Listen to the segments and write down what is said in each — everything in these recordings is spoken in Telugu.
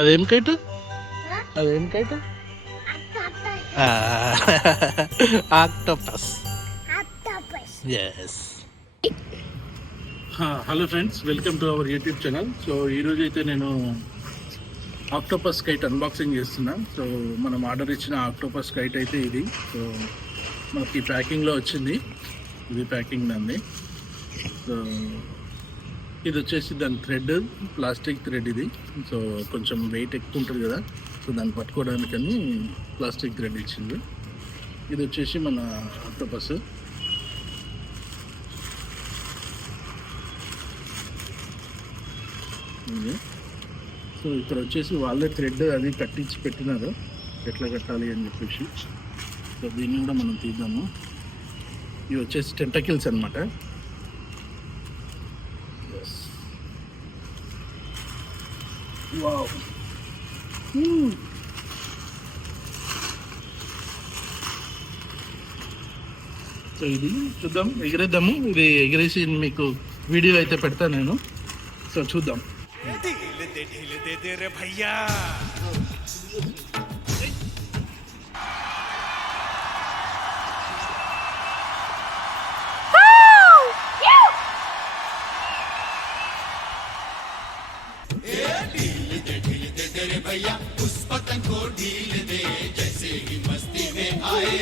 అదేం కైట్? అదేం kite? Octopus. Yes. Hello friends, welcome to our YouTube channel. So ఈరోజు అయితే నేను ఆక్టోపస్ కైట్ అన్బాక్సింగ్ చేస్తున్నా. సో మనం ఆర్డర్ ఇచ్చిన ఆక్టోపస్ కైట్ అయితే ఇది. సో మనకి ప్యాకింగ్లో వచ్చింది. ఇది ప్యాకింగ్ దాన్ని. సో ఇది వచ్చేసి దాని థ్రెడ్, ప్లాస్టిక్ థ్రెడ్ ఇది. సో కొంచెం వెయిట్ ఎక్కువ ఉంటుంది కదా, సో దాన్ని పట్టుకోవడానికని ప్లాస్టిక్ థ్రెడ్ ఇచ్చింది. ఇది వచ్చేసి మన ఆక్టోపస్. సో ఇక్కడ వచ్చేసి వాళ్ళే థ్రెడ్ అది కట్టించి పెట్టినారు, ఎట్లా కట్టాలి అని చెప్పేసి. సో దీన్ని కూడా మనం తీద్దాము. ఇవి వచ్చేసి టెంటకిల్స్ అనమాట. వావ్. సో ఇది చూద్దాం, ఎగిరేద్దాము. ఇది ఎగిరేసి మీకు వీడియో అయితే పెడతాను నేను. సో చూద్దాం. భయ్యా भैया उस पतंग को ढील दे जैसे ही मस्ती में आए.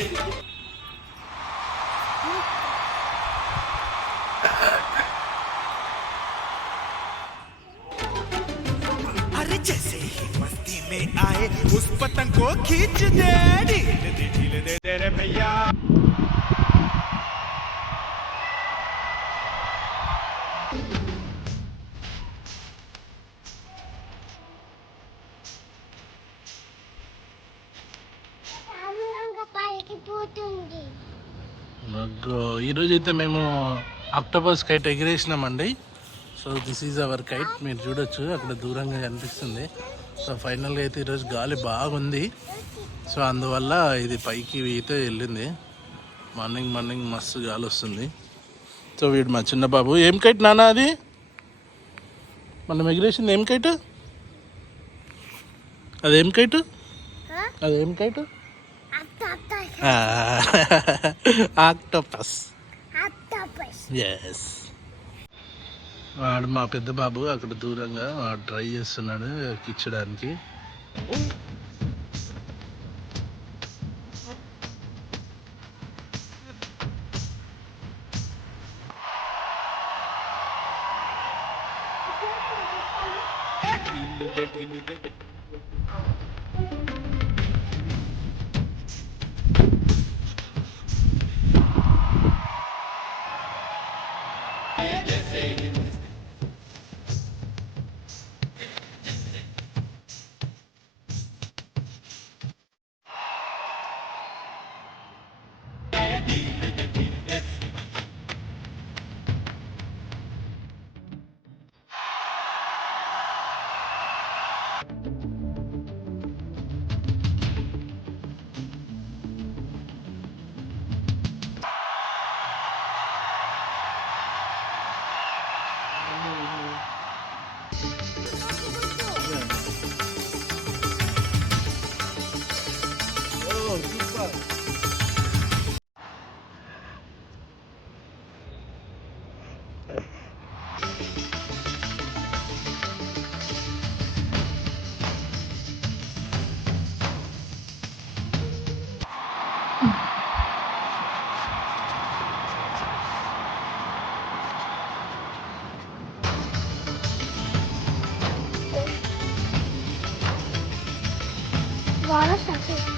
अरे जैसे ही मस्ती में आए उस पतंग को खींच दे, ढील दे रे भैया. ఈరోజు అయితే మేము ఆక్టోపస్ కైట్ ఎగిరేసినామండి. So this is our kite. మీరు చూడొచ్చు అక్కడ దూరంగా కనిపిస్తుంది. సో ఫైనల్గా అయితే ఈరోజు గాలి బాగుంది. సో అందువల్ల ఇది పైకి అయితే వెళ్ళింది. మార్నింగ్ మస్తు గాలి వస్తుంది. సో వీడు మా చిన్న బాబు. ఏం కైట్ నాన్న అది? మనం ఎగిరేసింది ఏం కైట్? అదేం కైట్? అదేం కైట్? ఆక్టోపస్. ఎస్. వాడు మా పెద్ద బాబు అక్కడ దూరంగా ట్రై చేస్తున్నాడు ఎక్కించడానికి. Agora tá aqui.